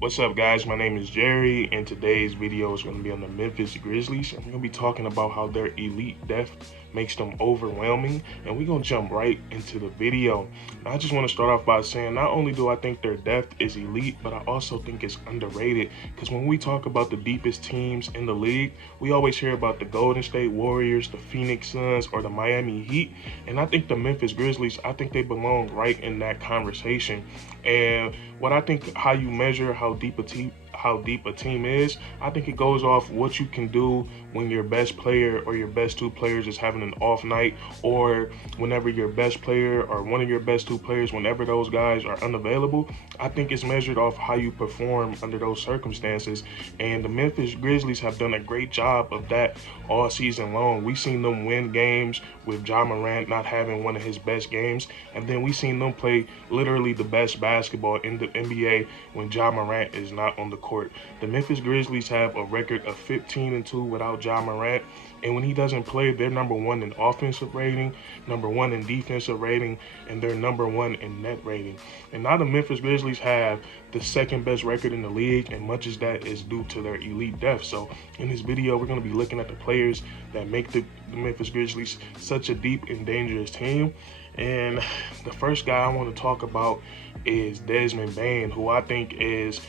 What's up, guys? My name is Jerry, and today's video is going to be on the Memphis Grizzlies. I'm going to be talking about how their elite depth makes them overwhelming, and we're going to jump right into the video. Now, I just want to start off by saying not only do I think their depth is elite, but I also think it's underrated, because when we talk about the deepest teams in the league, we always hear about the Golden State Warriors, the Phoenix Suns, or the Miami Heat, and I think the Memphis Grizzlies, I think they belong right in that conversation. And what I think, how you measure how deep a team is, I think it goes off what you can do when your best player or your best two players is having an off night, or whenever your best player or one of your best two players, whenever those guys are unavailable. I think it's measured off how you perform under those circumstances, and the Memphis Grizzlies have done a great job of that all season long. We've seen them win games with Ja Morant not having one of his best games, and then we've seen them play literally the best basketball in the NBA when Ja Morant is not on the court. The Memphis Grizzlies have a record of 15-2 without Ja Morant, and when he doesn't play, they're number one in offensive rating, number one in defensive rating, and they're number one in net rating. And now the Memphis Grizzlies have the second best record in the league, and much of that is due to their elite depth. So in this video, we're going to be looking at the players that make the Memphis Grizzlies such a deep and dangerous team. And the first guy I want to talk about is Desmond Bane, who I think is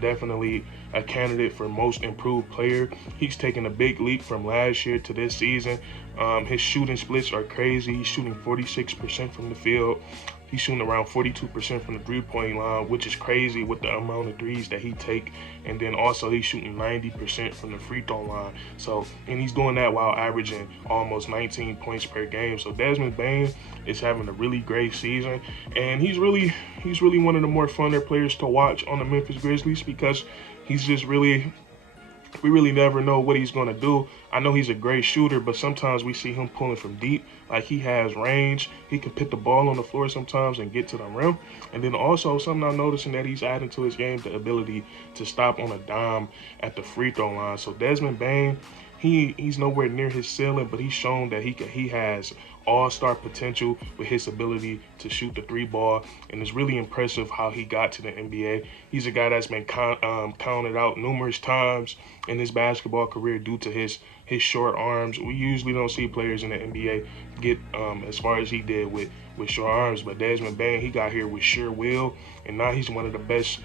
definitely a candidate for most improved player. He's taken a big leap from last year to this season. His shooting splits are crazy. He's shooting 46% from the field. He's shooting around 42% from the three-point line, which is crazy with the amount of threes that he take. And then also he's shooting 90% from the free throw line. So, and he's doing that while averaging almost 19 points per game. So Desmond Bane is having a really great season, and he's really one of the more funner players to watch on the Memphis Grizzlies, because he's just we really never know what he's going to do. I know he's a great shooter, but sometimes we see him pulling from deep. Like, he has range. He can put the ball on the floor sometimes and get to the rim. And then also, something I'm noticing that he's adding to his game, the ability to stop on a dime at the free throw line. So Desmond Bane, he's nowhere near his ceiling, but he's shown that he has all-star potential with his ability to shoot the three ball, and it's really impressive how he got to the NBA. He's a guy that's been counted out numerous times in his basketball career due to his short arms. We usually don't see players in the NBA get as far as he did with short arms, but Desmond Bane, he got here with sheer will, and now he's one of the best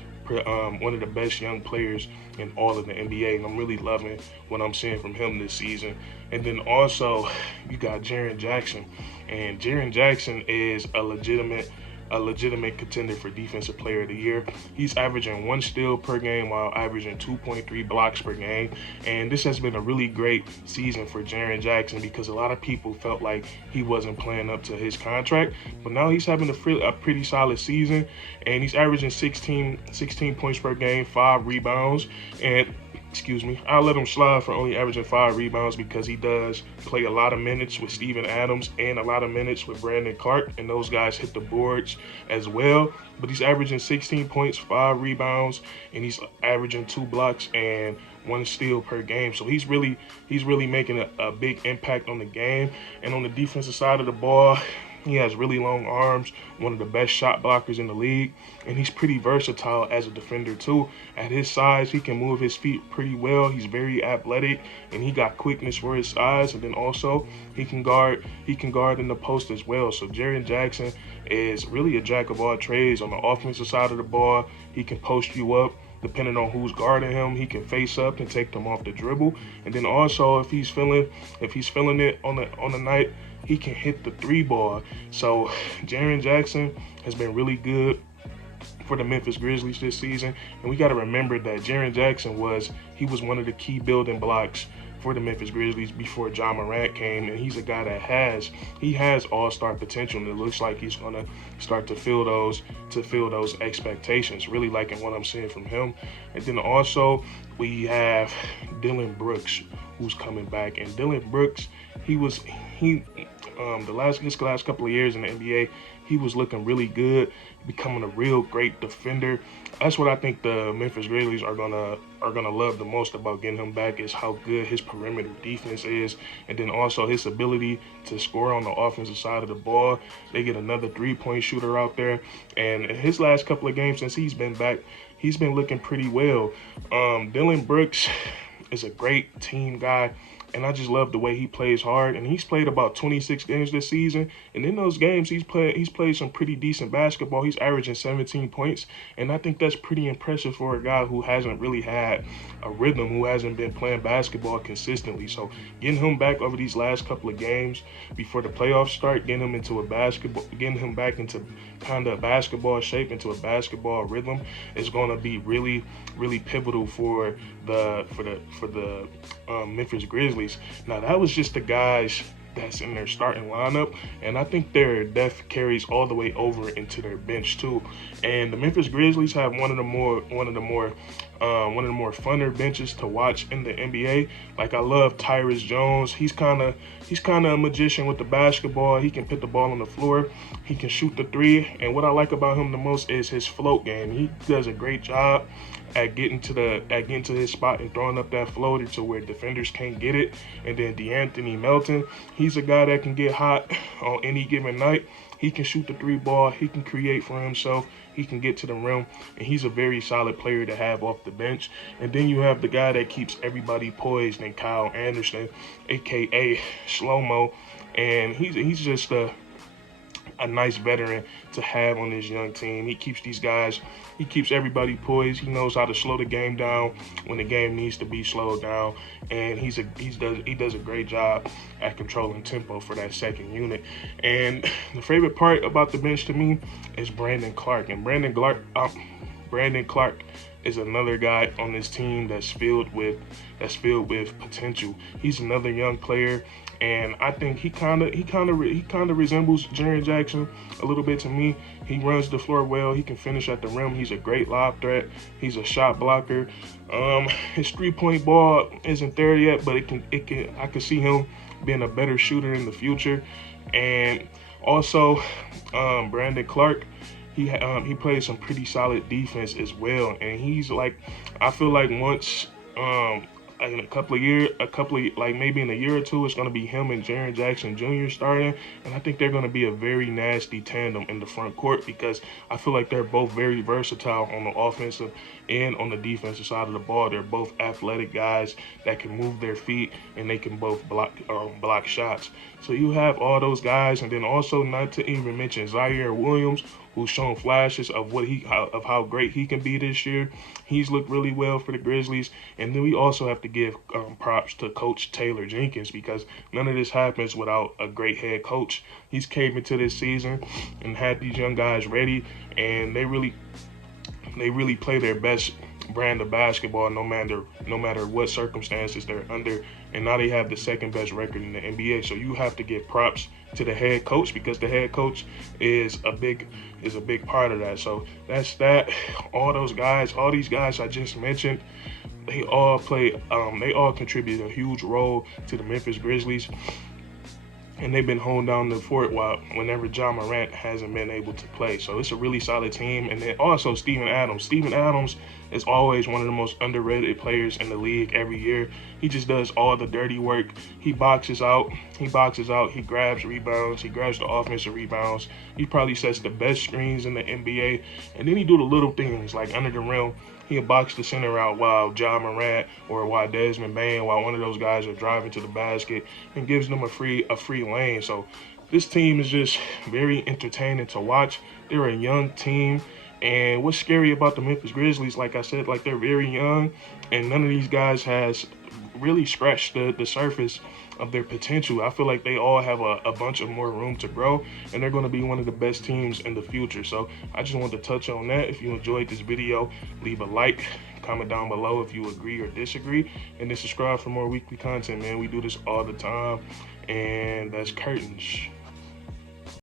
young players in all of the NBA, and I'm really loving what I'm seeing from him this season. And then also, you got Jaren Jackson, and Jaren Jackson is a legitimate contender for Defensive Player of the Year. He's averaging 1 steal per game while averaging 2.3 blocks per game. And this has been a really great season for Jaren Jackson, because a lot of people felt like he wasn't playing up to his contract. But now he's having a pretty solid season, and he's averaging 16 points per game, 5 rebounds, and I'll let him slide for only averaging 5 rebounds, because he does play a lot of minutes with Steven Adams and a lot of minutes with Brandon Clark, and those guys hit the boards as well. But he's averaging 16 points, 5 rebounds, and he's averaging 2 blocks and 1 steal per game. So he's really making a big impact on the game. And on the defensive side of the ball, he has really long arms, one of the best shot blockers in the league, and he's pretty versatile as a defender too. At his size, he can move his feet pretty well. He's very athletic, and he got quickness for his size, and then also he can guard in the post as well. So Jaren Jackson is really a jack of all trades. On the offensive side of the ball, he can post you up. Depending on who's guarding him, he can face up and take them off the dribble. And then also, if he's feeling it on the night, he can hit the 3 ball. So Jaren Jackson has been really good for the Memphis Grizzlies this season, and we got to remember that Jaren Jackson was one of the key building blocks for the Memphis Grizzlies before Ja Morant came, and he's a guy that has all-star potential, and it looks like he's gonna start to fill those expectations. Really liking what I'm seeing from him. And then also we have Dillon Brooks, who's coming back, and Dillon Brooks, His last couple of years in the NBA, he was looking really good, becoming a real great defender. That's what I think the Memphis Grizzlies are gonna love the most about getting him back, is how good his perimeter defense is, and then also his ability to score on the offensive side of the ball. They get another three-point shooter out there, and his last couple of games since he's been back, he's been looking pretty well. Dillon Brooks is a great team guy, and I just love the way he plays hard. And he's played about 26 games this season, and in those games he's played some pretty decent basketball. He's averaging 17 points, and I think that's pretty impressive for a guy who hasn't really had a rhythm, who hasn't been playing basketball consistently. So getting him back over these last couple of games before the playoffs start, getting him back into kind of basketball shape, into a basketball rhythm, is going to be really, really pivotal for the Memphis Grizzlies. Now, that was just the guys that's in their starting lineup, and I think their depth carries all the way over into their bench too. And the Memphis Grizzlies have one of the more funner benches to watch in the NBA. Like, I love Tyrus Jones. He's kind of a magician with the basketball. He can put the ball on the floor. He can shoot the three. And what I like about him the most is his float game. He does a great job at getting to his spot and throwing up that floater to where defenders can't get it. And then DeAnthony Melton, he's a guy that can get hot on any given night. He can shoot the three ball. He can create for himself. He can get to the rim, and he's a very solid player to have off the bench. And then you have the guy that keeps everybody poised, and Kyle Anderson, aka Slow-Mo, and he's just a nice veteran to have on this young team. He keeps everybody poised. He knows how to slow the game down when the game needs to be slowed down, and he does a great job at controlling tempo for that second unit. And the favorite part about the bench to me is Brandon Clark. And Brandon Clark is another guy on this team that's filled with potential. He's another young player, and I think he kind of resembles Jaren Jackson a little bit to me. He runs the floor well. He can finish at the rim. He's a great lob threat. He's a shot blocker. His three-point ball isn't there yet, but I can see him being a better shooter in the future. And also, Brandon Clark, he plays some pretty solid defense as well, and he's like, I feel like once in maybe in a year or two, it's going to be him and Jaren Jackson Jr. starting, and I think they're going to be a very nasty tandem in the front court, because I feel like they're both very versatile on the offensive and on the defensive side of the ball. They're both athletic guys that can move their feet, and they can both block shots. So you have all those guys, and then also, not to even mention Zaire Williams, who's shown flashes of how great he can be this year. He's looked really well for the Grizzlies. And then we also have to give props to Coach Taylor Jenkins, because none of this happens without a great head coach. He's came into this season and had these young guys ready, and they really play their best brand of basketball no matter what circumstances they're under. And now they have the second best record in the NBA. So you have to give props to the head coach, because the head coach is a big part of that. So that's that. All these guys I just mentioned, they all contribute a huge role to the Memphis Grizzlies. And they've been holding down the fort whenever Ja Morant hasn't been able to play. So it's a really solid team. And then also Steven Adams. Steven Adams is always one of the most underrated players in the league every year. He just does all the dirty work. He boxes out. He grabs rebounds. He grabs the offensive rebounds. He probably sets the best screens in the NBA. And then he do the little things like under the rim. He'll box the center out while Ja Morant or while Desmond Bain, while one of those guys are driving to the basket, and gives them a free lane. So this team is just very entertaining to watch. They're a young team. And what's scary about the Memphis Grizzlies, like I said, like, they're very young, and none of these guys has really scratched the surface of their potential. I feel like they all have a bunch of more room to grow, and they're going to be one of the best teams in the future. So I just wanted to touch on that. If you enjoyed this video, leave a like, comment down below if you agree or disagree, and then subscribe for more weekly content, man. We do this all the time, and that's curtains.